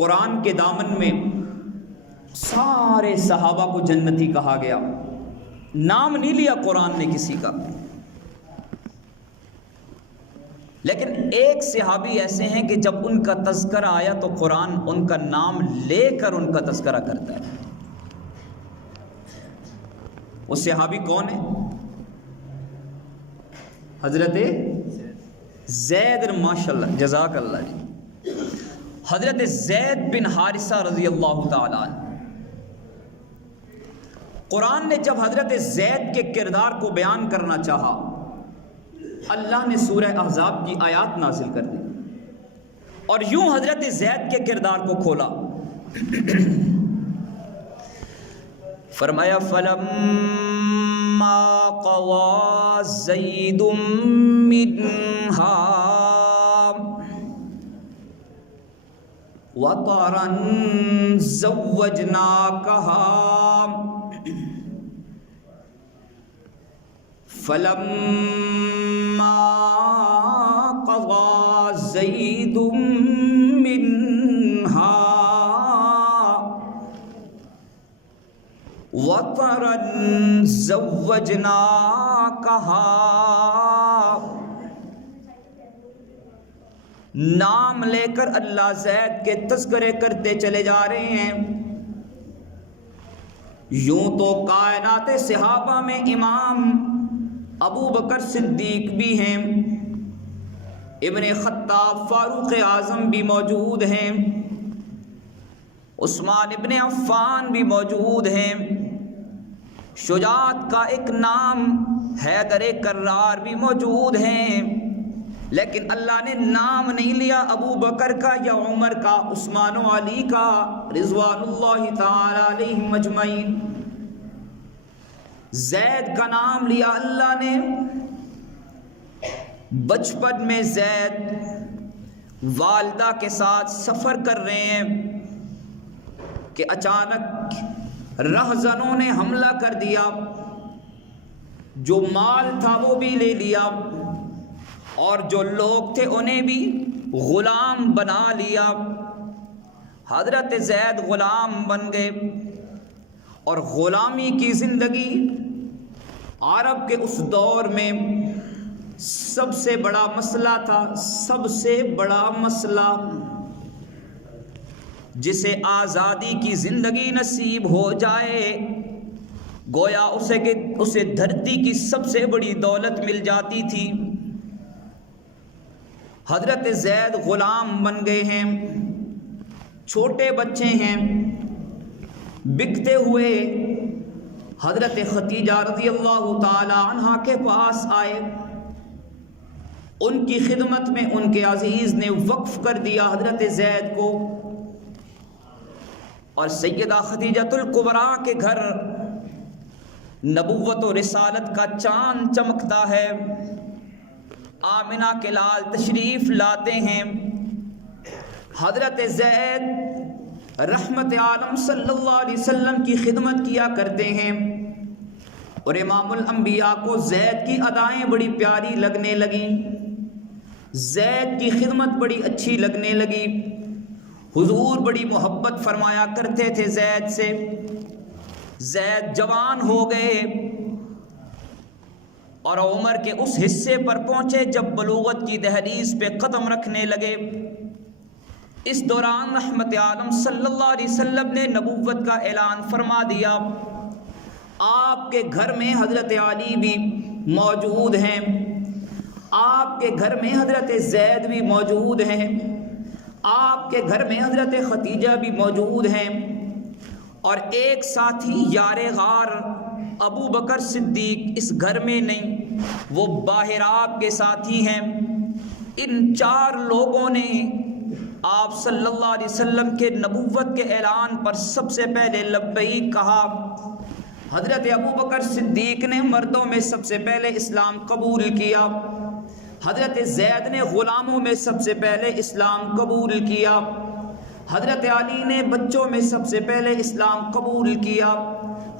قرآن کے دامن میں سارے صحابہ کو جنتی کہا گیا، نام نہیں لیا قرآن نے کسی کا، لیکن ایک صحابی ایسے ہیں کہ جب ان کا تذکرہ آیا تو قرآن ان کا نام لے کر ان کا تذکرہ کرتا ہے۔ وہ صحابی کون ہے؟ حضرت زید، ماشاءاللہ جزاک اللہ جی، حضرت زید بن حارثہ رضی اللہ تعالی عنہ۔ قرآن نے جب حضرت زید کے کردار کو بیان کرنا چاہا، اللہ نے سورہ احزاب کی آیات نازل کر دی اور یوں حضرت زید کے کردار کو کھولا۔ فرمایا فَلَمَّا قَضَى زَيْدٌ مِّنْهَا وَطَرًا زَوَّجْنَاكَهَا فَلَمَّا قَضَى زَيْدٌ مِّنْهَا وَطَرًا زَوَّجْنَاكَهَا، نام لے کر اللہ زید کے تذکرے کرتے چلے جا رہے ہیں۔ یوں تو کائنات صحابہ میں امام ابو بکر صدیق بھی ہیں، ابن خطاب فاروق اعظم بھی موجود ہیں، عثمان ابن عفان بھی موجود ہیں، شجاعت کا ایک نام حیدر کرار بھی موجود ہیں، لیکن اللہ نے نام نہیں لیا ابو بکر کا یا عمر کا، عثمان و علی کا رضوان اللہ تعالی علیہم اجمعین۔ زید کا نام لیا اللہ نے۔ بچپن میں زید والدہ کے ساتھ سفر کر رہے ہیں کہ اچانک رہزنوں نے حملہ کر دیا، جو مال تھا وہ بھی لے لیا اور جو لوگ تھے انہیں بھی غلام بنا لیا۔ حضرت زید غلام بن گئے اور غلامی کی زندگی عرب کے اس دور میں سب سے بڑا مسئلہ تھا، سب سے بڑا مسئلہ۔ جسے آزادی کی زندگی نصیب ہو جائے گویا اسے دھرتی کی سب سے بڑی دولت مل جاتی تھی۔ حضرت زید غلام بن گئے ہیں، چھوٹے بچے ہیں، بکتے ہوئے حضرت خدیجہ رضی اللہ تعالی عنہا کے پاس آئے، ان کی خدمت میں ان کے عزیز نے وقف کر دیا حضرت زید کو، اور سیدہ خدیجۃ الکبریٰ کے گھر نبوت و رسالت کا چاند چمکتا ہے، آمنہ کے لال تشریف لاتے ہیں۔ حضرت زید رحمت عالم صلی اللہ علیہ وسلم کی خدمت کیا کرتے ہیں، اور امام الانبیاء کو زید کی ادائیں بڑی پیاری لگنے لگیں، زید کی خدمت بڑی اچھی لگنے لگی۔ حضور بڑی محبت فرمایا کرتے تھے زید سے۔ زید جوان ہو گئے اور عمر کے اس حصے پر پہنچے جب بلوغت کی دہلیز پہ قدم رکھنے لگے۔ اس دوران رحمت عالم صلی اللہ علیہ وسلم نے نبوت کا اعلان فرما دیا۔ آپ کے گھر میں حضرت علی بھی موجود ہیں، آپ کے گھر میں حضرت زید بھی موجود ہیں، آپ کے گھر میں حضرت خدیجہ بھی موجود ہیں، اور ایک ساتھی یار غار ابو بکر صدیق اس گھر میں نہیں، وہ باہر آپ کے ساتھی ہیں۔ ان چار لوگوں نے آپ صلی اللہ علیہ وسلم کے نبوت کے اعلان پر سب سے پہلے لبیک کہا۔ حضرت ابو بکر صدیق نے مردوں میں سب سے پہلے اسلام قبول کیا، حضرت زید نے غلاموں میں سب سے پہلے اسلام قبول کیا، حضرت علی نے بچوں میں سب سے پہلے اسلام قبول کیا،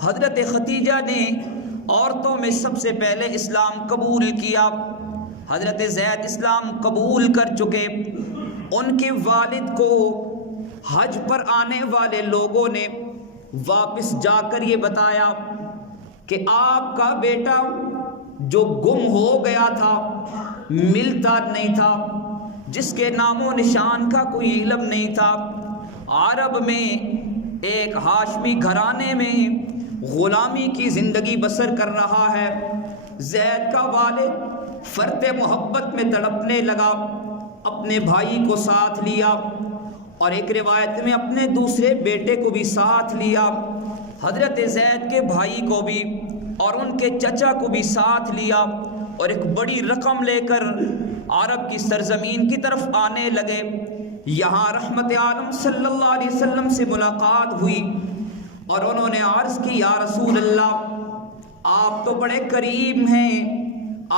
حضرت خدیجہ نے عورتوں میں سب سے پہلے اسلام قبول کیا۔ حضرت زید اسلام قبول کر چکے، ان کے والد کو حج پر آنے والے لوگوں نے واپس جا کر یہ بتایا کہ آپ کا بیٹا جو گم ہو گیا تھا، ملتا نہیں تھا، جس کے نام و نشان کا کوئی علم نہیں تھا، عرب میں ایک ہاشمی گھرانے میں غلامی کی زندگی بسر کر رہا ہے۔ زید کا والد فرط محبت میں تڑپنے لگا، اپنے بھائی کو ساتھ لیا اور ایک روایت میں اپنے دوسرے بیٹے کو بھی ساتھ لیا، حضرت زید کے بھائی کو بھی اور ان کے چچا کو بھی ساتھ لیا، اور ایک بڑی رقم لے کر عرب کی سرزمین کی طرف آنے لگے۔ یہاں رحمت عالم صلی اللہ علیہ وسلم سے ملاقات ہوئی اور انہوں نے عرض کی، یا رسول اللہ، آپ تو بڑے کریم ہیں،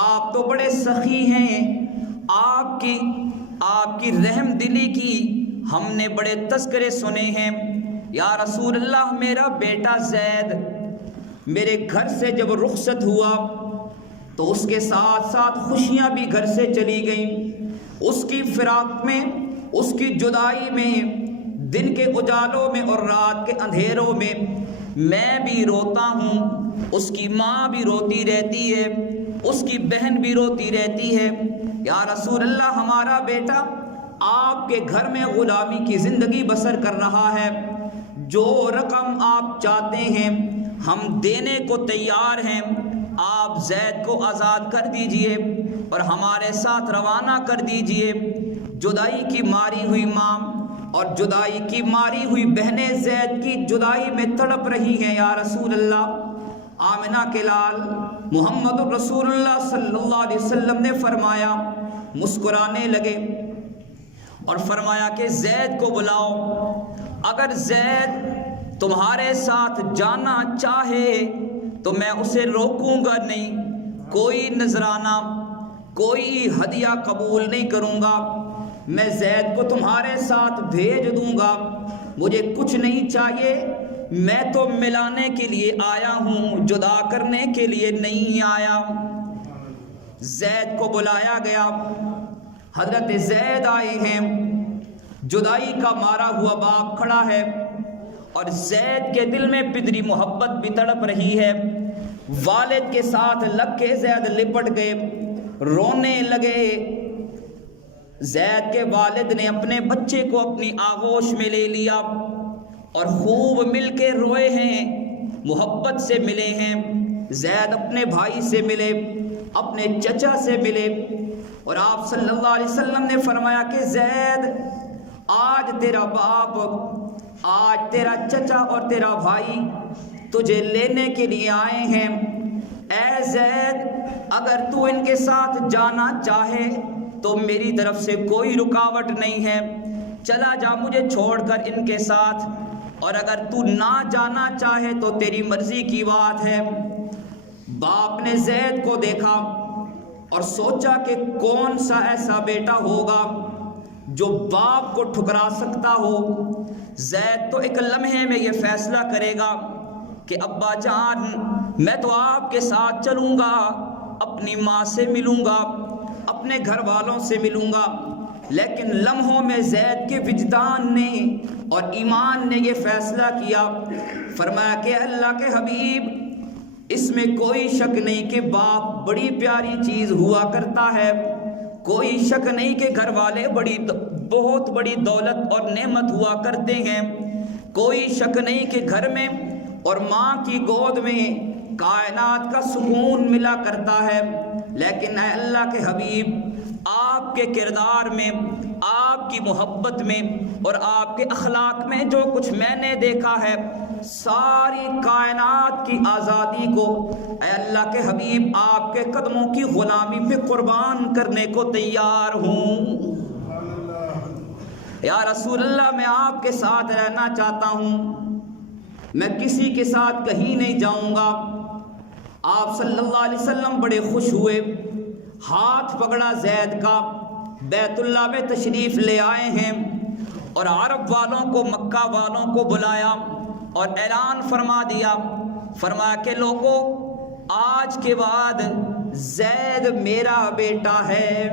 آپ تو بڑے سخی ہیں، آپ کی رحم دلی کی ہم نے بڑے تذکرے سنے ہیں۔ یا رسول اللہ، میرا بیٹا زید میرے گھر سے جب رخصت ہوا تو اس کے ساتھ ساتھ خوشیاں بھی گھر سے چلی گئیں۔ اس کی فراق میں، اس کی جدائی میں، دن کے اجالوں میں اور رات کے اندھیروں میں بھی روتا ہوں، اس کی ماں بھی روتی رہتی ہے، اس کی بہن بھی روتی رہتی ہے۔ یا رسول اللہ، ہمارا بیٹا آپ کے گھر میں غلامی کی زندگی بسر کر رہا ہے، جو رقم آپ چاہتے ہیں ہم دینے کو تیار ہیں، آپ زید کو آزاد کر دیجئے اور ہمارے ساتھ روانہ کر دیجئے۔ جدائی کی ماری ہوئی ماں اور جدائی کی ماری ہوئی بہنیں زید کی جدائی میں تڑپ رہی ہیں۔ یا رسول اللہ، آمنہ کے لال محمد رسول اللہ صلی اللہ علیہ وسلم نے فرمایا، مسکرانے لگے اور فرمایا کہ زید کو بلاؤ، اگر زید تمہارے ساتھ جانا چاہے تو میں اسے روکوں گا نہیں، کوئی نذرانہ، کوئی ہدیہ قبول نہیں کروں گا، میں زید کو تمہارے ساتھ بھیج دوں گا، مجھے کچھ نہیں چاہیے، میں تو ملانے کے لیے آیا ہوں، جدا کرنے کے لیے نہیں آیا۔ زید کو بلایا گیا، حضرت زید آئے ہیں، جدائی کا مارا ہوا باپ کھڑا ہے اور زید کے دل میں پدری محبت بھی تڑپ رہی ہے۔ والد کے ساتھ لگ کے زید لپٹ گئے، رونے لگے۔ زید کے والد نے اپنے بچے کو اپنی آغوش میں لے لیا اور خوب مل کے روئے ہیں، محبت سے ملے ہیں۔ زید اپنے بھائی سے ملے، اپنے چچا سے ملے، اور آپ صلی اللہ علیہ وسلم نے فرمایا کہ زید، آج تیرا باپ، آج تیرا چچا اور تیرا بھائی تجھے لینے کے لیے آئے ہیں۔ اے زید، اگر تو ان کے ساتھ جانا چاہے تو میری طرف سے کوئی رکاوٹ نہیں ہے، چلا جا مجھے چھوڑ کر ان کے ساتھ، اور اگر تو نہ جانا چاہے تو تیری مرضی کی بات ہے۔ باپ نے زید کو دیکھا اور سوچا کہ کون سا ایسا بیٹا ہوگا جو باپ کو ٹھکرا سکتا ہو۔ زید تو ایک لمحے میں یہ فیصلہ کرے گا کہ ابا جان، میں تو آپ کے ساتھ چلوں گا، اپنی ماں سے ملوں گا، اپنے گھر والوں سے ملوں گا، لیکن لمحوں میں زید کے وجدان نے اور ایمان نے یہ فیصلہ کیا، فرمایا کہ اللہ کے حبیب، اس میں کوئی شک نہیں کہ باپ بڑی پیاری چیز ہوا کرتا ہے، کوئی شک نہیں کہ گھر والے بہت بڑی دولت اور نعمت ہوا کرتے ہیں، کوئی شک نہیں کہ گھر میں اور ماں کی گود میں کائنات کا سکون ملا کرتا ہے، لیکن اے اللہ کے حبیب، آپ کے کردار میں، آپ کی محبت میں اور آپ کے اخلاق میں جو کچھ میں نے دیکھا ہے، ساری کائنات کی آزادی کو اے اللہ کے حبیب آپ کے قدموں کی غلامی پہ قربان کرنے کو تیار ہوں۔ یا رسول اللہ، میں آپ کے ساتھ رہنا چاہتا ہوں، میں کسی کے ساتھ کہیں نہیں جاؤں گا۔ آپ صلی اللہ علیہ وسلم بڑے خوش ہوئے، ہاتھ پکڑا زید کا، بیت اللہ میں تشریف لے آئے ہیں اور عرب والوں کو، مکہ والوں کو بلایا اور اعلان فرما دیا، فرمایا کہ لوگوں، آج کے بعد زید میرا بیٹا ہے۔